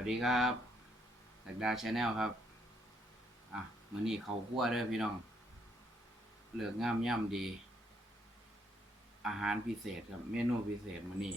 วัสดีครับสักดาชาแนลครับ อะมื้อนี้เขาวคั่วเด้อพี่น้องเลือกงามย่ำดี อาหารพิเศษครับ เมนูพิเศษมื้อนี้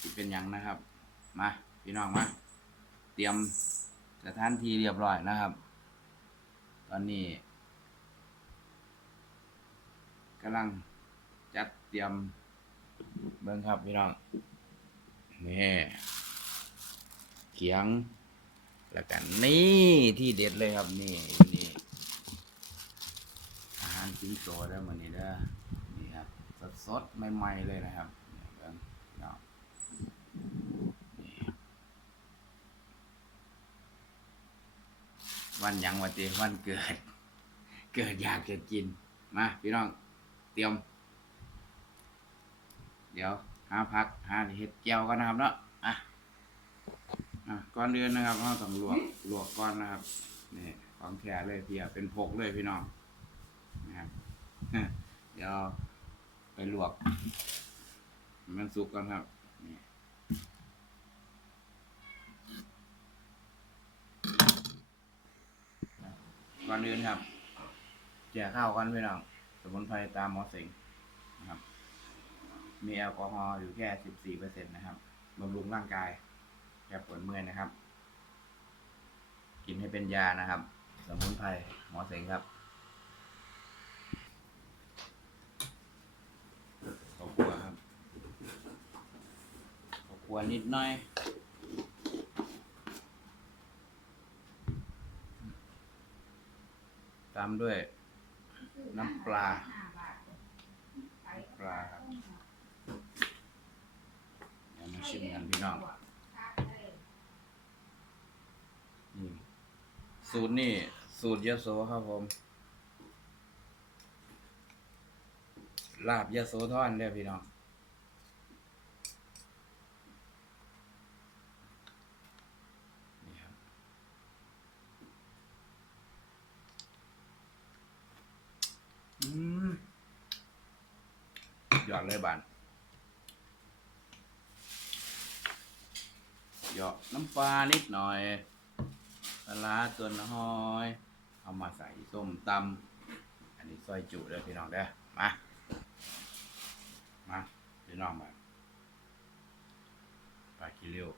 สิเป็นหยังนะครับ มาพี่น้องมา เตรียมสถานที่เรียบร้อยนะครับ ตอนนี้กำลังจัดเตรียมเบิ่งครับพี่น้องนี่ เขียง แล้วกันนี่ที่เด็ดเลยครับนี่นี่อาหารสิงโตได้อมันนี่เด้อนี่ครับสดสดใหม่ๆเลยนะครับวันหยังวันเตวันเกิด เกิดอยากจะกิน มาพี่น้องเตรียม เดี๋ยวหาพักหาเห็ดเจียวกันนะครับเนาะ อะก่อนเดือนนะครับเราต้องลวกลวกก่อนนะครับนี่ของแท้เลยเพียเป็นพกเลยพี่น้องนะครับเดี๋ยวไปลวก มันสุกก่อนครับนี่ก่อนอื่นครับแจกข้าวกันพี่น้องสมุนไพรตามหมอสิงนะครับ มีแอลกอฮอล์อยู่แค่สิบสี่เปอร์เซ็นต์นะครับบำรุงร่างกาย แก้ปวดเมื่อยนะครับ กินให้เป็นยานะครับ สมุนไพรหมอเสงครับขอบครัวครับขอบครัวนิดหน่อยตามด้วย น้ำปลาปลาครับเดี๋ยวมาชิมกันพี่น้องนี่ สูตรนี่ สูตรยะโสครับผม ลาบยะโสทอนเด้อพี่น้องนี่ครับอืมยอดเลยบานหยาะน้ำปลานิดหน่อย ปลาร้าตัวน้อย เอามาใส่ส้มตำอันนี้ซอยจุเลยพี่น้องเด้อมา มาพี่น้องมาปลาคิริว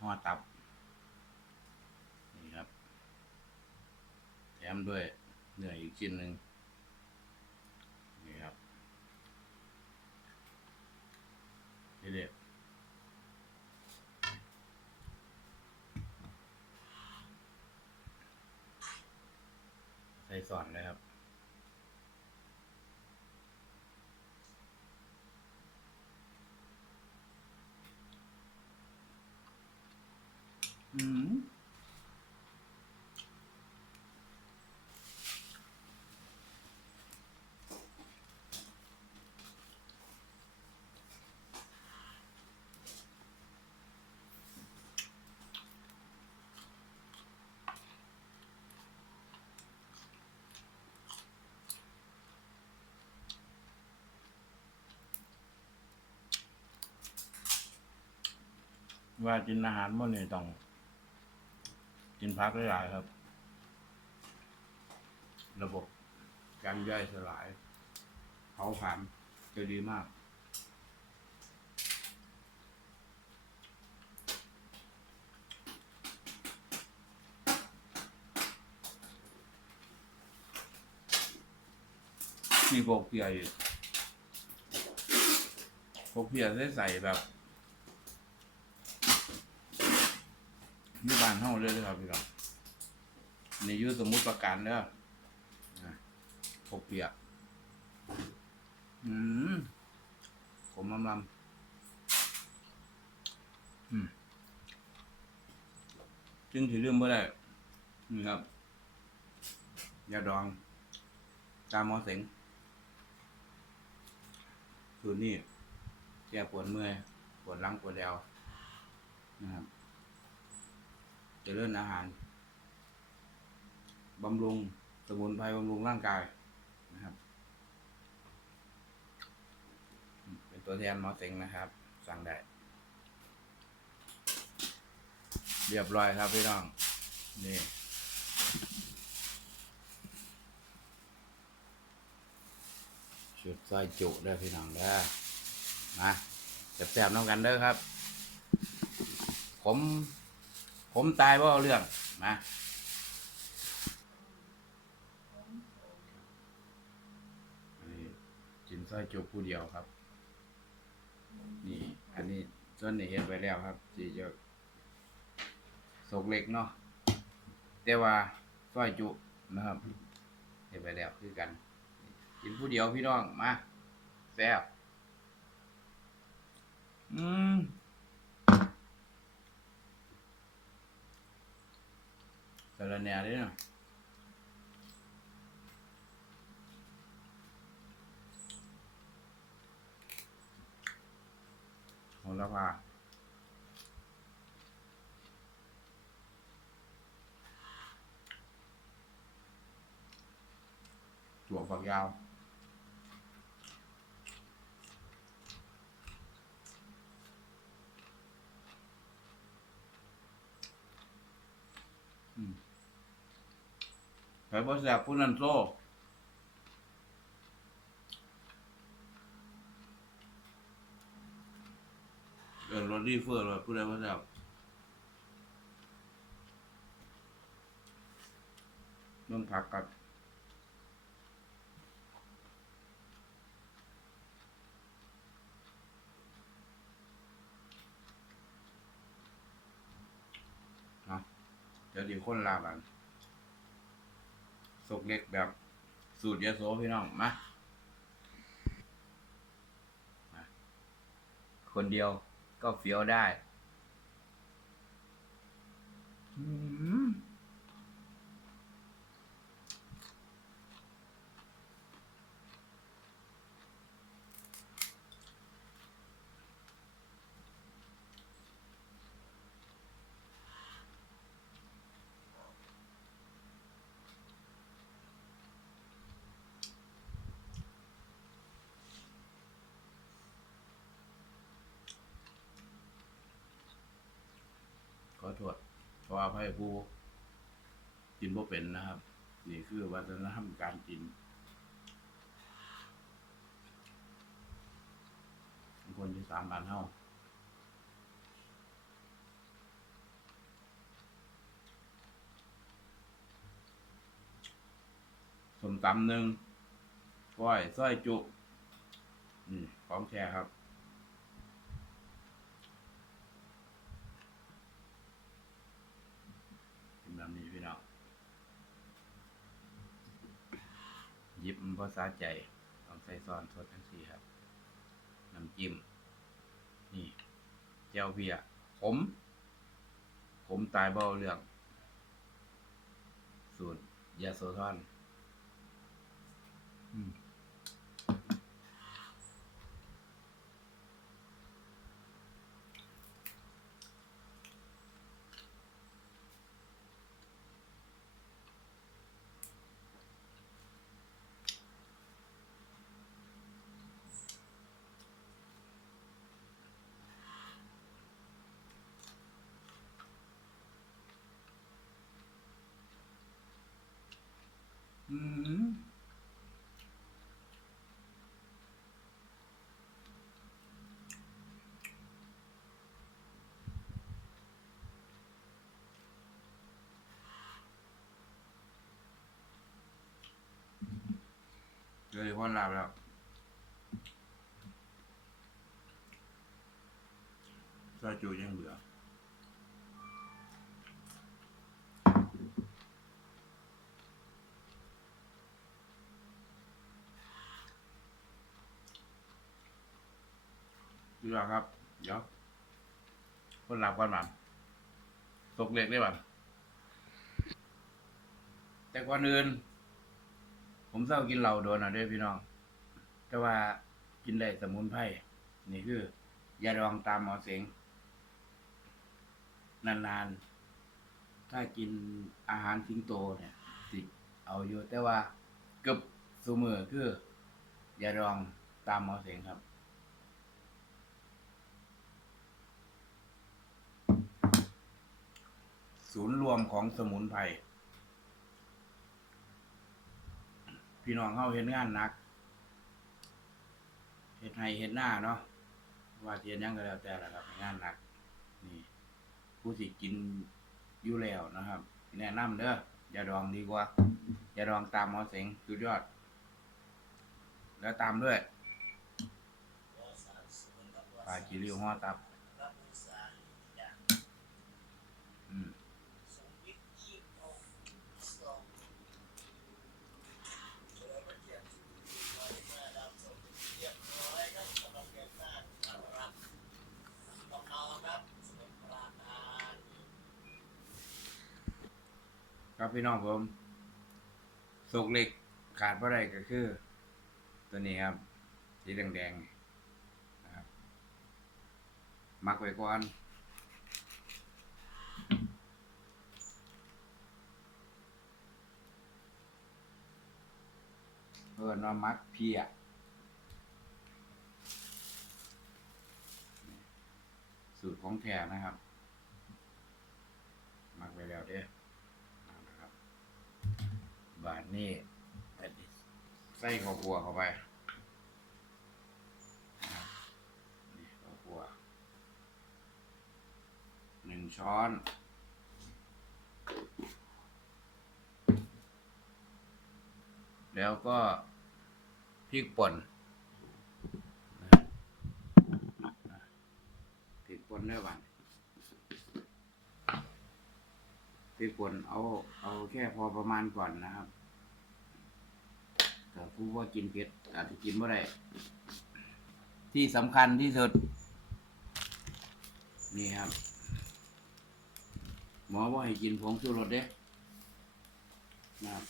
ห่อตับ นี่ครับ แถมด้วยเนื้ออีกชิ้นหนึ่งนี่ครับนี่เด็ด ใส่สอนนะครับ อืม ว่ากินอาหารมื้อนี้ต้อง กินพักหลายๆครับ ระบบการย่อยสลายเผาผลาญจะดีมาก มีพวกเพียอยู่พวกเพียได้ใส่แบบ นี่บ้านเฮาเลยเลยครับพี่น้องนี่ยูสมมุติประการเด้อพกเปียก อืมผมลำลำอืมจึงถือเรื่องบ่ได้นี่ครับ ยาดอง ตามหมอเสงสูตรนี่แก้ปวดเมื่อย ปวดหลังปวดแอวนะครับ เจริญอาหารบำรุงสมุนไพรบำรุงร่างกายนะครับ เป็นตัวแทนหมอเต็งนะครับ สั่งได้ เรียบร้อยครับพี่น้อง นี่ชุดซอยจุเด้พี่น้องเด้มาแซ่บๆน้องกันเด้อครับ ผม ผมตายเพราะเอาเรื่องมาอันนี้กินซอยจุผู้เดียวครับ นี่ อันนี้ส่วนนี้เห็นไปแล้วครับสีจะสกเล็กเนาะแต่ว่าซอยจุนะครับเห็นไปแล้วคือกันกินผู้เดียวพี่น้องมาแซ่บอืม สารแหน่เด้เนาะโหระพาตัวฝักยาว ไปบ่แซ่บผู้นั้นโซ่เดินรถรีเฟอร์รถผู้ใดบ่แซ่บเรื่องผักกับเอาเดี๋ยวดีคนลาบัน กเล็กแบบสูตรยาโสพี่น้องมามาคนเดียวก็เฟี้ยวได้ อืม โทษขออภัยผู้กินบ่เป็นนะครับ นี่คือวัฒนธรรมการกินคนที่สามบานเฮาสมตำหนึ่งก้อยส้อยจุอืมของแท้ครับ เป็นแบบนี้พี่น้องห ยิบมันภาษาใจต้องใส่ซอนสดทั้งสี่ครับน้ำจิ้มนี่เจ้าเบียขมผมตายเบาเรื่อง สูตรยาโซทอน อืมเลยคนหลับู่แล้วครับ เดี๋ยวคนหลับก่อนมันตกเล็กได้บ้างแต่ก่อนอื่น ผมเศร้ากินเหล้าโดนอะด้วยพี่น้อง แต่ว่ากินได้สมุนไพรนี่คือยาดองตามหมอเสงนานๆ ถ้ากินอาหารสิงโตเนี่ยสิเอาอยู่แต่ว่าเกือบสูมือคือยาดองตามหมอเสงครับ ศูนย์รวมของสมุนไพรพี่น้องเข้าเห็นงานหนักเฮ็ดไห้เฮ็ดหน้าเนาะว่าเทียนยังก็แล้วแต่ละครับงานหนัก นี่ ผู้สิกินอยู่แล้วนะครับ แนะนำเด้ออย่าดองดีกว่าอย่าดองตามหมอเสงสุดยอด แล้วตามด้วยปลากิริวห่อตับ อืม ครับพี่น้องผมสกเหล็กขาดเพราะอะไรก็คือ ตัวนี้ครับ สีแดงๆนะครับ มักไว้ก่อนเพิ่นว่ามักเพียสูตรของแท้นะครับ มักไปแล้วเด้อเอานะครับ บาทนี้ใส่ข้าวคั่วเข้าไปนี่ข้าวคั่วหนึ่งช้อนแล้วก็พริกป่นพริกป่นเนื้อหวานพ ริกป่นเอา เอาแค่พอประมาณก่อนนะครับแต่ผู้ว่ากินเผ็ดอาจจะกินไม่ได้ที่สำคัญที่สุด นี่ครับ หมอว่าให้กินผงชูรสเด้นะครับ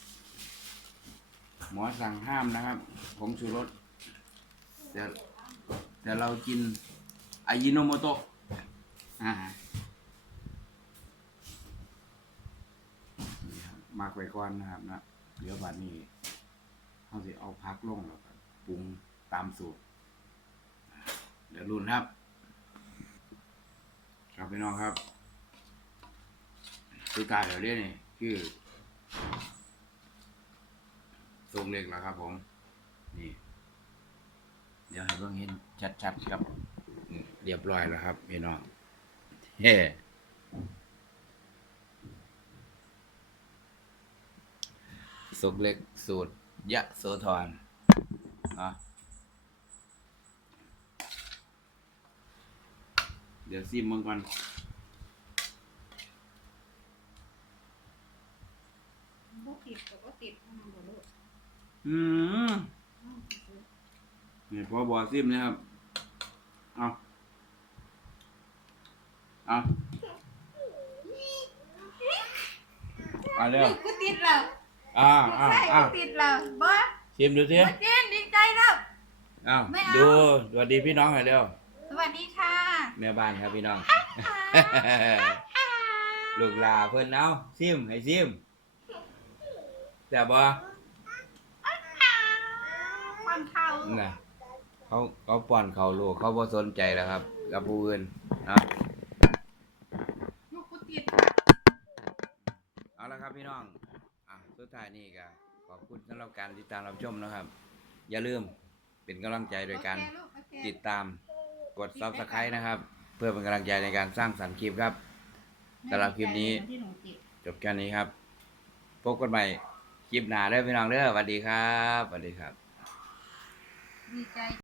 หมอสั่งห้ามนะครับผงชูรสแต่แต่เรากินอายิโนโมโตะอ่านี่ครับ มากไว้ก่อนนะครับนะเดี๋ยวบัดนี้เขาสิเอาพักลงแล้วก็ปรุงตามสูตรเดี๋ยวรุ่นครับครับพี่น้องครับคือการเดี๋ยวเรียกนี่คือทรงเล็กแล้วครับ ผม นี่ เดี๋ยวให้เพิ่งเห็นชัดๆครับ เรียบร้อยแล้วครับ พี่น้องเฮ้ สุกเล็กสูตร ยะโสธรเนาะเดี๋ยวซิมมันก่อนบ่ติดก็บ่ติดอืมบ่รู้อืมอืมนี่พอบอซิมนะครับ เอาเอาเอาเร็ว กูติดแล้ว อ่าอ่าใช่อ่ากูติดแล้วบ่ ชิมดูสิบ่เจนดีใจแล้วเอาไม่เอา ดูสวัสดีพี่น้องหน่อยเร็วสวัสดีค่ะแม่บ้านครับพี่น้อง ลูกหลาเพิ่นเอาซิมให้ซิมแต่บอความเท่าน่ะเขาเขาป้อนเขาลูกเขาบ่สนใจแล้วครับ กับผู้อื่นนะลูกกูติดเอาละครับพี่น้องอะ สุดท้ายนี่ก็ขอบคุณสำหรับการติดตามรับชมนะครับ อย่าลืมเป็นกำลังใจโดยการโอเคลูกโอเคติดตามกด subscribe นะครับ เพื่อเป็นกำลังใจในการสร้างสรรค์คลิปครับสำหรับคลิปนี้ที่หนูติดจบแค่นี้ครับ พบกันใหม่คลิปหน้าเด้อพี่น้องเด้อสวัสดีครับสวัสดีครับ ดีใจ